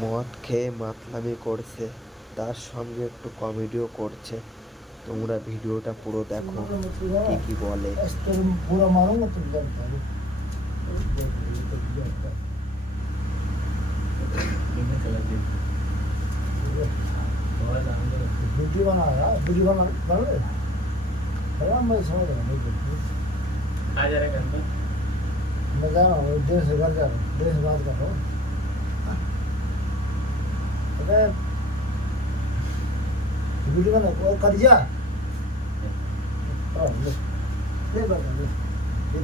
মদ খেয়ে মাতলামি করছে তার সঙ্গে একটু কমেডিও করছে তোমরা ভিডিওটা পুরো দেখো কি কি বলে पूरा मारूंगा तुम जानता है वीडियो बना रहा वीडियो बना बना रहे अरे मैं समझ रहा हूँ आ जा रहे हैं घर पर मैं जा रहा हूँ देर से घर जा रहा हूँ देर से बात कर रहा हूँ ね。車のお借りじゃああね。ねね。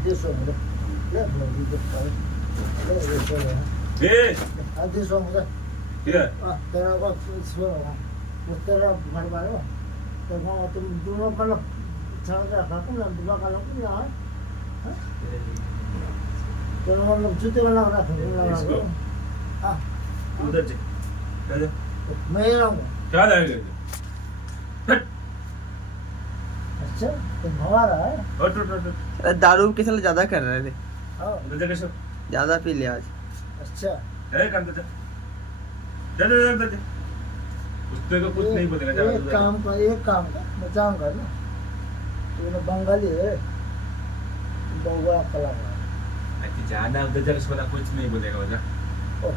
出てそうねね。もう出てかね出てそうねえあ出そうえあだらばそうなもったらまるまるでもとどのかちゃんかくなんてばかくなのは A. अच्छा तुम है। दारू किस ज़्यादा कर रहे थे। ज़्यादा पी लिया आज। अच्छा। दे दे दे दे उससे तो कुछ नहीं बदला एक काम का एक काम का मैं ना तू ना। बंगाली है। बहुआ है अच्छा जाना उधर जरा कुछ नहीं बोलेगा ओ